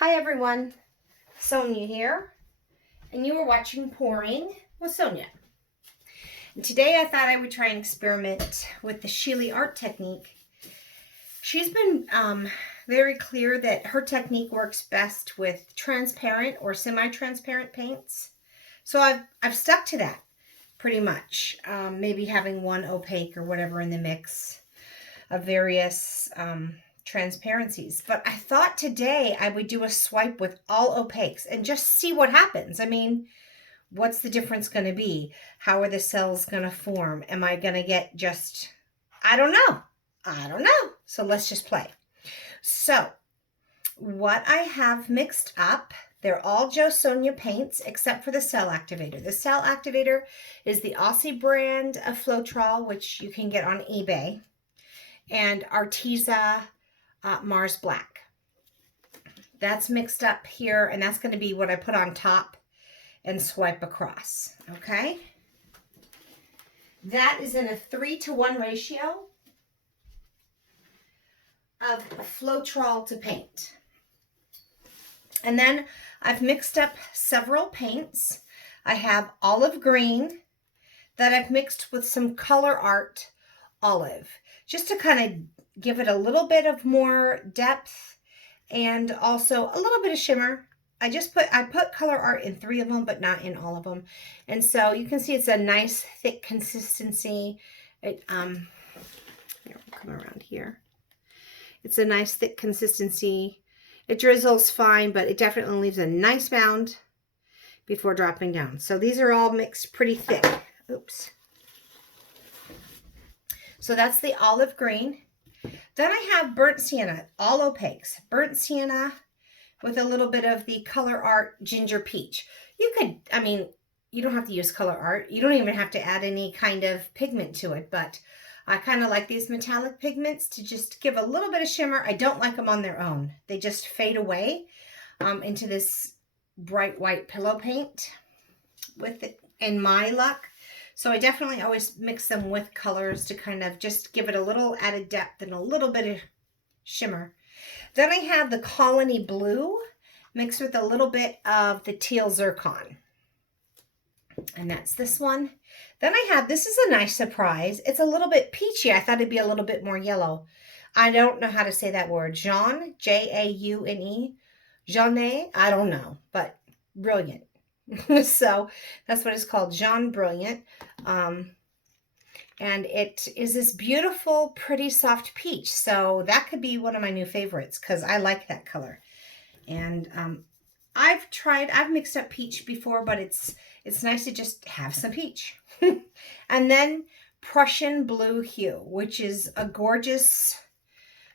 Hi everyone, Sonia here, and you are watching Pouring with Sonia. And today I thought I would try and experiment with the Shelee Art technique. She's been very clear that her technique works best with transparent or semi-transparent paints. So I've stuck to that pretty much, maybe having one opaque or whatever in the mix of various transparencies. But I thought today I would do a swipe with all opaques and just see what happens. I mean, what's the difference going to be? How are the cells going to form? Am I going to get just, I don't know. So let's just play. So what I have mixed up, they're all JoSonja paints except for the cell activator. The cell activator is the Aussie brand of Floetrol, which you can get on eBay, and Arteza Mars Black. That's mixed up here, and that's going to be what I put on top and swipe across, okay? That is in a 3-to-1 ratio of Floetrol to paint. And then I've mixed up several paints. I have olive green that I've mixed with some ColourArte olive, just to kind of give it a little bit of more depth and also a little bit of shimmer. I put ColourArte in 3 of them, but not in all of them. And so you can see it's a nice thick consistency. Here, we'll come around here. It's a nice thick consistency. It drizzles fine, but it definitely leaves a nice mound before dropping down. So these are all mixed pretty thick. Oops. So that's the olive green. Then I have burnt sienna, all opaques. Burnt sienna with a little bit of the ColourArte ginger peach. You could, I mean, you don't have to use ColourArte. You don't even have to add any kind of pigment to it, but I kind of like these metallic pigments to just give a little bit of shimmer. I don't like them on their own. They just fade away into this bright white pillow paint with it, in my luck. So I definitely always mix them with colors to kind of just give it a little added depth and a little bit of shimmer. Then I have the Colony Blue mixed with a little bit of the teal zircon. And that's this one. Then I have, this is a nice surprise. It's a little bit peachy. I thought it'd be a little bit more yellow. I don't know how to say that word. Jaune, J-A-U-N-E. Jaune, I don't know, but brilliant. So that's what it's called, Jaune Brilliant. And it is this beautiful, pretty soft peach. So that could be one of my new favorites because I like that color. And I've mixed up peach before, but it's nice to just have some peach. And then Prussia Blue Hue, which is a gorgeous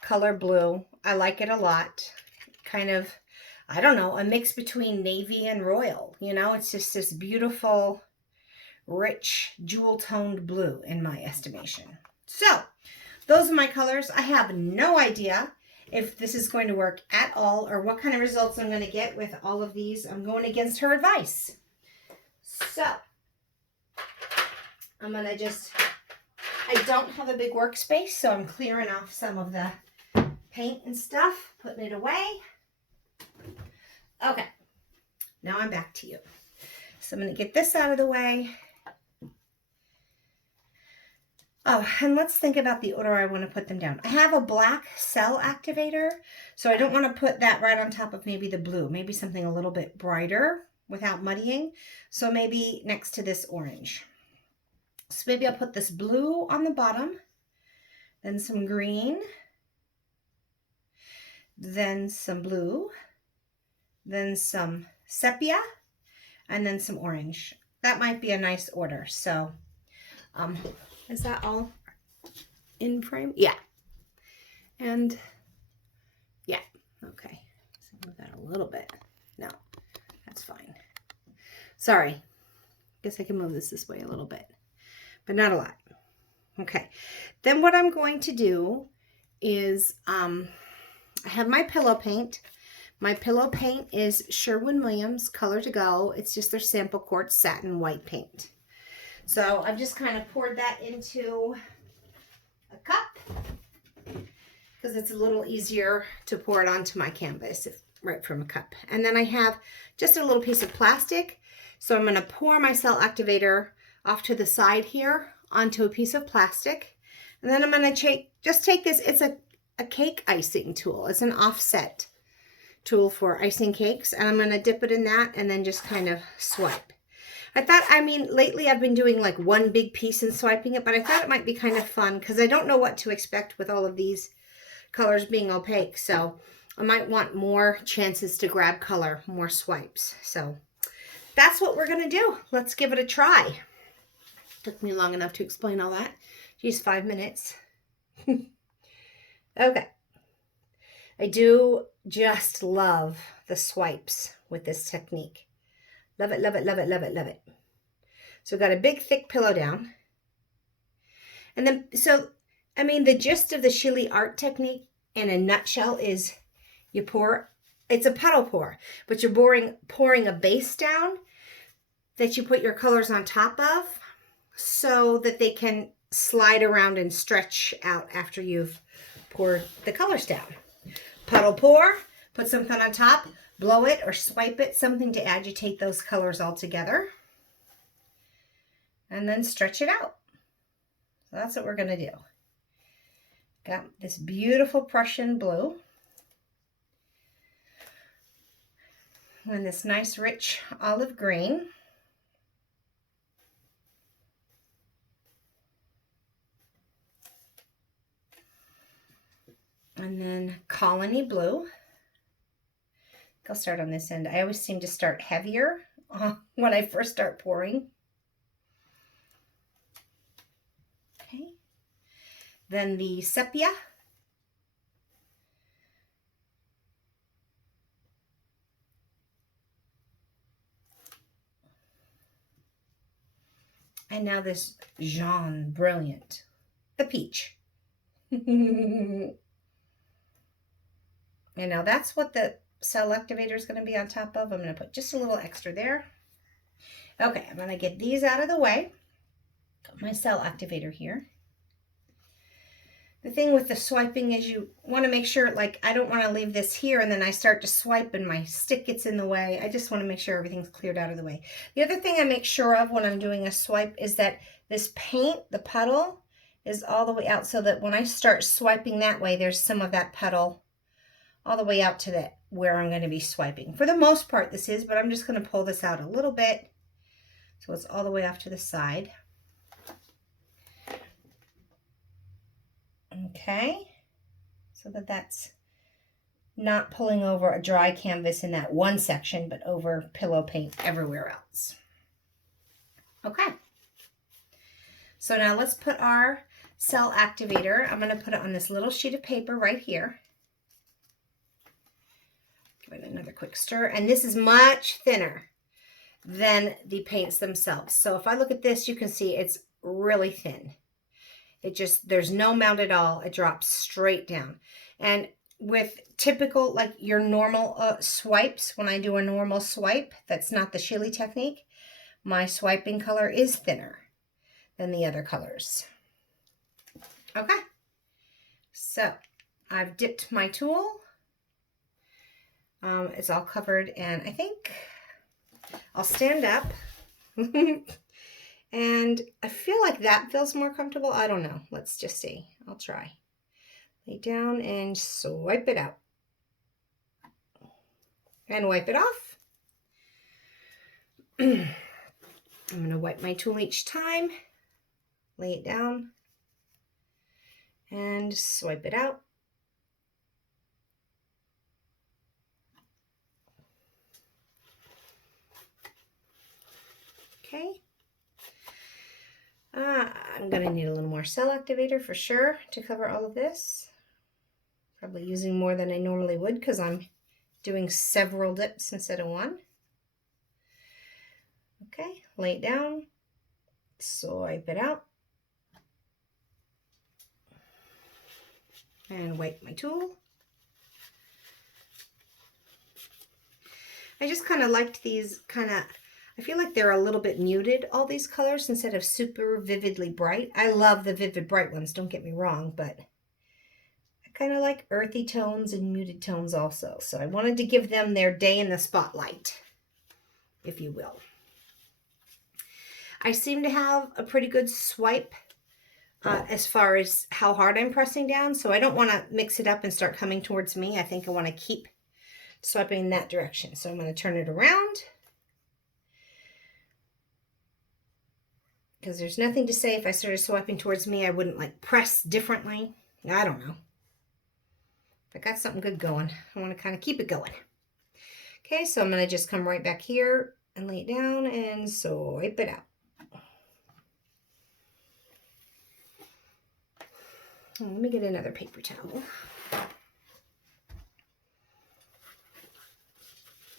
color blue. I like it a lot. Kind of, I don't know, a mix between navy and royal. You know, it's just this beautiful, rich, jewel-toned blue in my estimation. So, those are my colors. I have no idea if this is going to work at all or what kind of results I'm going to get with all of these. I'm going against her advice. So, I'm going to just, I don't have a big workspace, so I'm clearing off some of the paint and stuff, putting it away. Okay, now I'm back to you. So I'm going to get this out of the way. Oh, and let's think about the order I want to put them down. I have a black cell activator, so I don't want to put that right on top of maybe the blue. Maybe something a little bit brighter without muddying. So maybe next to this orange. So maybe I'll put this blue on the bottom, then some green, then some blue, then some sepia, and then some orange. That might be a nice order. So, is that all in frame? Yeah. And yeah, okay. So move that a little bit. No, that's fine. Sorry. Guess I can move this way a little bit, but not a lot. Okay. Then what I'm going to do is, I have my pillow paint. My pillow paint is Sherwin Williams Color-to-go. It's just their sample quart satin white paint. So I've just kind of poured that into a cup because it's a little easier to pour it onto my canvas right from a cup. And then I have just a little piece of plastic. So I'm going to pour my cell activator off to the side here onto a piece of plastic. And then I'm going to just take this. It's a cake icing tool. It's an offset tool for icing cakes. And I'm going to dip it in that and then just kind of swipe. Lately I've been doing like one big piece and swiping it, but I thought it might be kind of fun because I don't know what to expect with all of these colors being opaque. So I might want more chances to grab color, more swipes. So that's what we're going to do. Let's give it a try. Took me long enough to explain all that. Geez, 5 minutes. Okay. I do just love the swipes with this technique. Love it, love it, love it, love it, love it. So we've got a big thick pillow down. And then, the gist of the Shelee Art technique in a nutshell is you pour, it's a puddle pour, but you're pouring a base down that you put your colors on top of so that they can slide around and stretch out after you've poured the colors down. Puddle pour, put something on top, blow it or swipe it, something to agitate those colors all together. And then stretch it out. So that's what we're going to do. Got this beautiful Prussian blue. And this nice rich olive green. And then colony blue. I'll start on this end. I always seem to start heavier when I first start pouring. Okay. Then the sepia. And now this Jaune Brilliant, the peach. And now that's what the cell activator is going to be on top of. I'm going to put just a little extra there. Okay, I'm going to get these out of the way. Got my cell activator here. The thing with the swiping is you want to make sure, like, I don't want to leave this here and then I start to swipe and my stick gets in the way. I just want to make sure everything's cleared out of the way. The other thing I make sure of when I'm doing a swipe is that this paint, the puddle, is all the way out so that when I start swiping that way, there's some of that puddle all the way out to where I'm going to be swiping. For the most part this is, but I'm just going to pull this out a little bit so it's all the way off to the side. Okay, so that's not pulling over a dry canvas in that one section, but over pillow paint everywhere else. Okay, so now let's put our cell activator. I'm going to put it on this little sheet of paper right here. Give it another quick stir, and this is much thinner than the paints themselves. So if I look at this, you can see it's really thin. There's no mount at all. It drops straight down. And with typical, like your normal swipes, when I do a normal swipe, that's not the Shelee technique, my swiping color is thinner than the other colors. Okay, so I've dipped my tool. It's all covered, and I think I'll stand up. And I feel like that feels more comfortable. I don't know. Let's just see. I'll try. Lay down and swipe it out. And wipe it off. I'm going to wipe my tool each time. Lay it down. And swipe it out. Okay. I'm going to need a little more cell activator for sure to cover all of this. Probably using more than I normally would because I'm doing several dips instead of one. Okay, lay it down, swipe it out, and wipe my tool. I just kind of liked these I feel like they're a little bit muted, all these colors, instead of super vividly bright. I love the vivid bright ones, don't get me wrong, but I kind of like earthy tones and muted tones also. So I wanted to give them their day in the spotlight, if you will. I seem to have a pretty good swipe as far as how hard I'm pressing down. So I don't want to mix it up and start coming towards me. I think I want to keep swiping in that direction. So I'm going to turn it around. Because there's nothing to say if I started swiping towards me, I wouldn't like press differently. I don't know. I got something good going. I want to kind of keep it going. Okay, so I'm going to just come right back here and lay it down and swipe it out. Let me get another paper towel.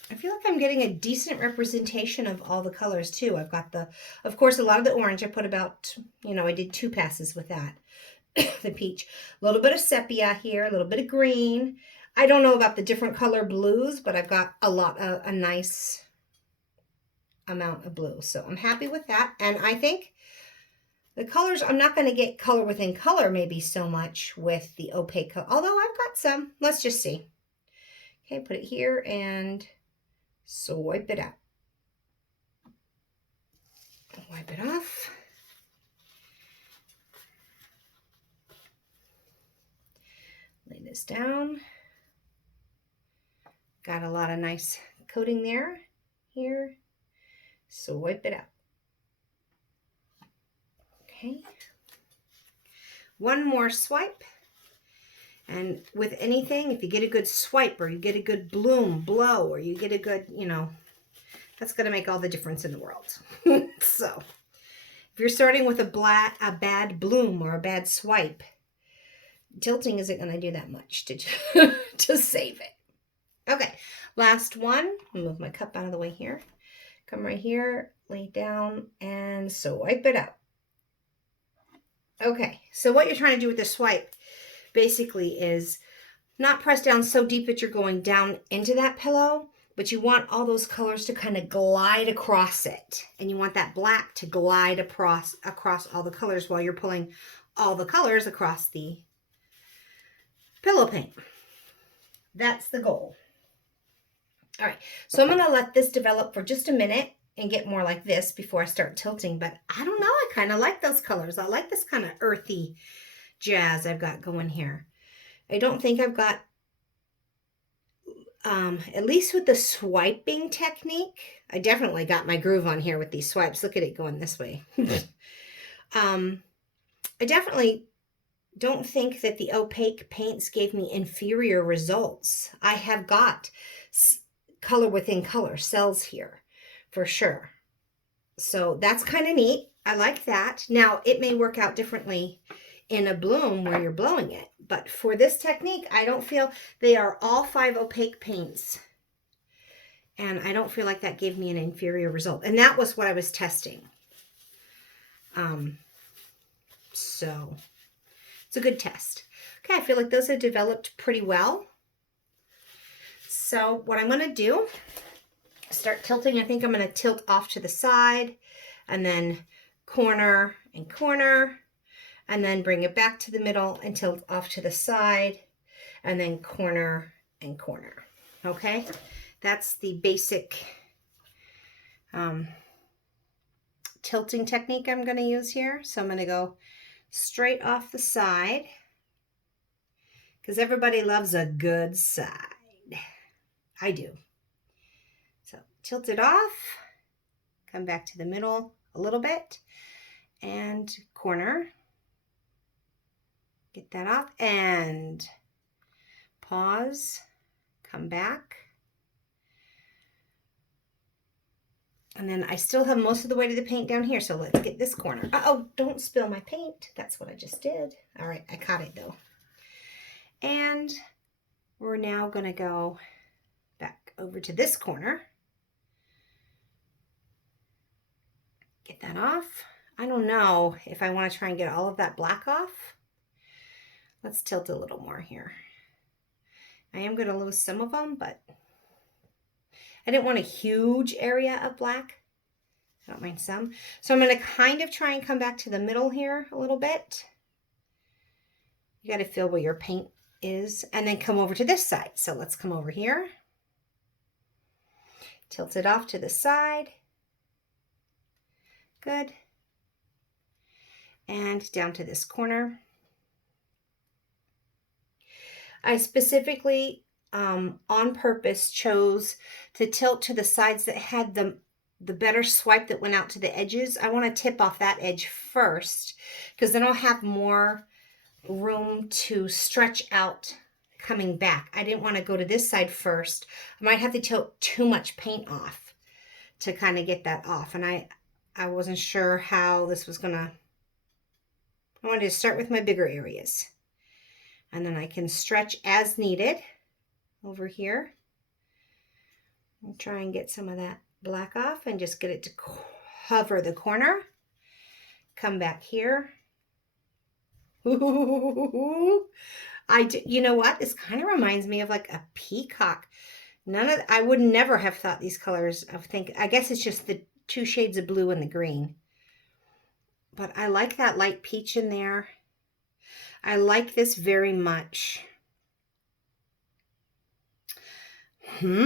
I feel like I'm getting a decent representation of all the colors too. I've got of course, a lot of the orange. I put about, I did 2 passes with that. The peach. A little bit of sepia here, a little bit of green. I don't know about the different color blues, but I've got a nice amount of blue. So I'm happy with that. And I think the colors, I'm not going to get color within color maybe so much with the opaque color, although I've got some. Let's just see. Okay, put it here and swipe it out. Wipe it off. Lay this down. Got a lot of nice coating there. Here. Swipe it out. Okay. One more swipe. And with anything, if you get a good swipe or you get a good blow, or you get a good, that's going to make all the difference in the world. So if you're starting with a bad bloom or a bad swipe, tilting isn't going to do that much to save it. Okay, last one. I'll move my cup out of the way here. Come right here, lay it down, and swipe it out. Okay, so what you're trying to do with the swipe basically is not press down so deep that you're going down into that pillow, but you want all those colors to kind of glide across it. And you want that black to glide across all the colors while you're pulling all the colors across the pillow paint. That's the goal. All right, so I'm going to let this develop for just a minute and get more like this before I start tilting. But I don't know, I kind of like those colors. I like this kind of earthy jazz I've got going here. I don't think I've got, at least with the swiping technique, I definitely got my groove on here with these swipes. Look at it going this way. I definitely don't think that the opaque paints gave me inferior results. I have got color within color cells here for sure. So that's kind of neat. I like that. Now it may work out differently in a bloom where you're blowing it, but for this technique, I don't feel they are all 5 opaque paints. And I don't feel like that gave me an inferior result. And that was what I was testing. So it's a good test. Okay, I feel like those have developed pretty well. So what I'm going to do, start tilting. I think I'm going to tilt off to the side and then corner and corner, and then bring it back to the middle and tilt off to the side, and then corner and corner. Okay, that's the basic tilting technique I'm going to use here. So I'm going to go straight off the side because everybody loves a good side. I do. So tilt it off, come back to the middle a little bit, and corner. Get that off and pause, come back. And then I still have most of the way to the paint down here, so let's get this corner. Uh-oh, don't spill my paint. That's what I just did. All right, I caught it though. And we're now gonna go back over to this corner. Get that off. I don't know if I want to try and get all of that black off. Let's tilt a little more here. I am going to lose some of them, but I didn't want a huge area of black. I don't mind some. So I'm going to kind of try and come back to the middle here a little bit. You got to feel where your paint is, and then come over to this side. So let's come over here, tilt it off to the side. Good. And down to this corner. I specifically, on purpose, chose to tilt to the sides that had the better swipe that went out to the edges. I want to tip off that edge first, because then I'll have more room to stretch out coming back. I didn't want to go to this side first. I might have to tilt too much paint off to kind of get that off. And I wasn't sure how this was gonna, I wanted to start with my bigger areas. And then I can stretch as needed over here. I'll try and get some of that black off and just get it to cover the corner. Come back here. Ooh, you know what? This kind of reminds me of like a peacock. I would never have thought these colors. I guess it's just the 2 shades of blue and the green. But I like that light peach in there. I like this very much. All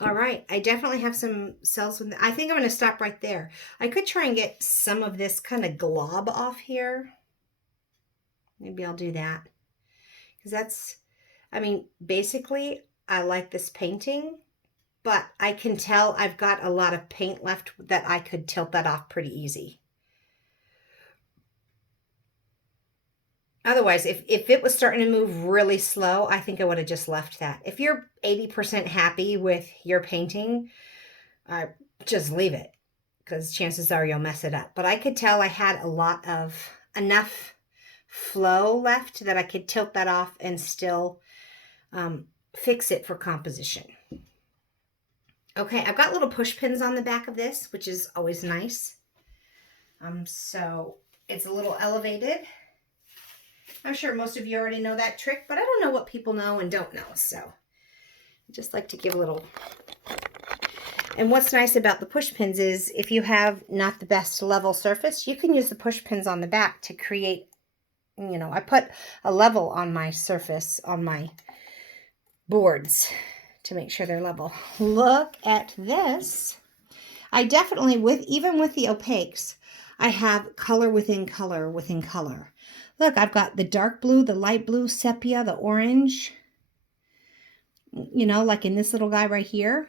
right, I definitely have some cells with I think I'm going to stop right there. I could try and get some of this kind of glob off here. Maybe I'll do that. Because that's, I mean, basically, I like this painting, but I can tell I've got a lot of paint left that I could tilt that off pretty easy. Otherwise, if it was starting to move really slow, I think I would have just left that. If you're 80% happy with your painting, just leave it, because chances are you'll mess it up. But I could tell I had enough flow left that I could tilt that off and still fix it for composition. Okay, I've got little push pins on the back of this, which is always nice. So it's a little elevated. I'm sure most of you already know that trick, but I don't know what people know and don't know. So I just like to give a little. And what's nice about the push pins is if you have not the best level surface, you can use the push pins on the back to create, you know, I put a level on my surface, on my boards, to make sure they're level. Look at this. I definitely, even with the opaques, I have color within color within color. Look, I've got the dark blue, the light blue, sepia, the orange. You know, like in this little guy right here.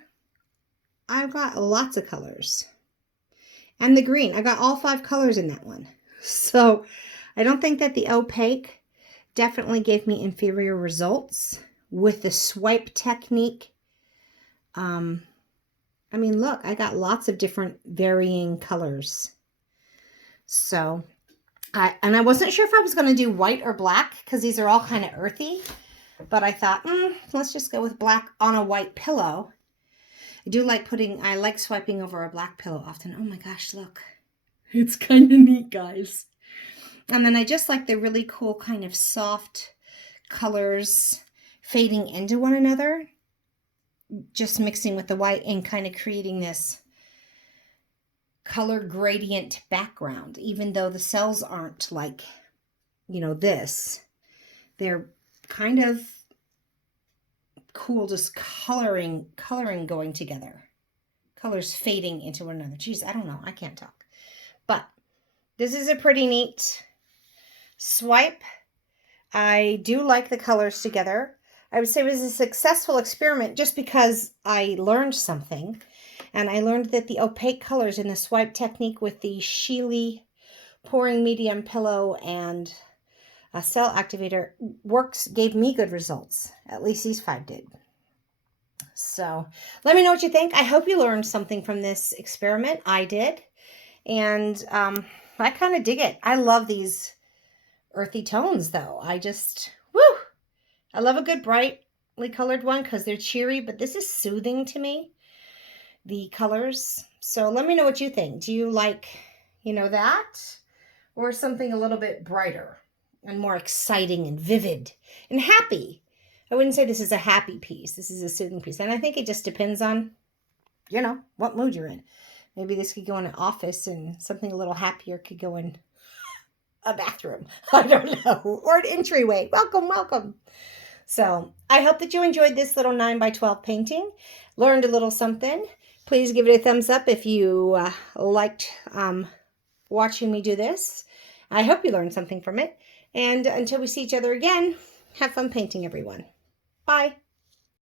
I've got lots of colors. And the green. I got all 5 colors in that one. So I don't think that the opaque definitely gave me inferior results with the swipe technique. I mean, look, I got lots of different varying colors. So I wasn't sure if I was going to do white or black, because these are all kind of earthy, but I thought, let's just go with black on a white pillow. I like swiping over a black pillow often. Oh my gosh, look. It's kind of neat, guys. And then I just like the really cool kind of soft colors fading into one another, just mixing with the white and kind of creating this color gradient background, even though the cells aren't like, you know, this. They're kind of cool, just coloring going together. Colors fading into one another. Geez, I don't know. I can't talk. But this is a pretty neat swipe. I do like the colors together. I would say it was a successful experiment just because I learned something. And I learned that the opaque colors in the swipe technique with the Shelee pouring medium pillow and a cell activator gave me good results. At least these 5 did. So let me know what you think. I hope you learned something from this experiment. I did. And I kind of dig it. I love these earthy tones though. I love a good brightly colored one because they're cheery, but this is soothing to me, the colors. So let me know what you think. Do you like, you know, that or something a little bit brighter and more exciting and vivid and happy? I wouldn't say this is a happy piece. This is a soothing piece. And I think it just depends on, you know, what mood you're in. Maybe this could go in an office and something a little happier could go in a bathroom. I don't know. Or an entryway. Welcome, welcome. So I hope that you enjoyed this little 9x12 painting. Learned a little something. Please give it a thumbs up if you liked watching me do this. I hope you learned something from it. And until we see each other again, have fun painting, everyone. Bye.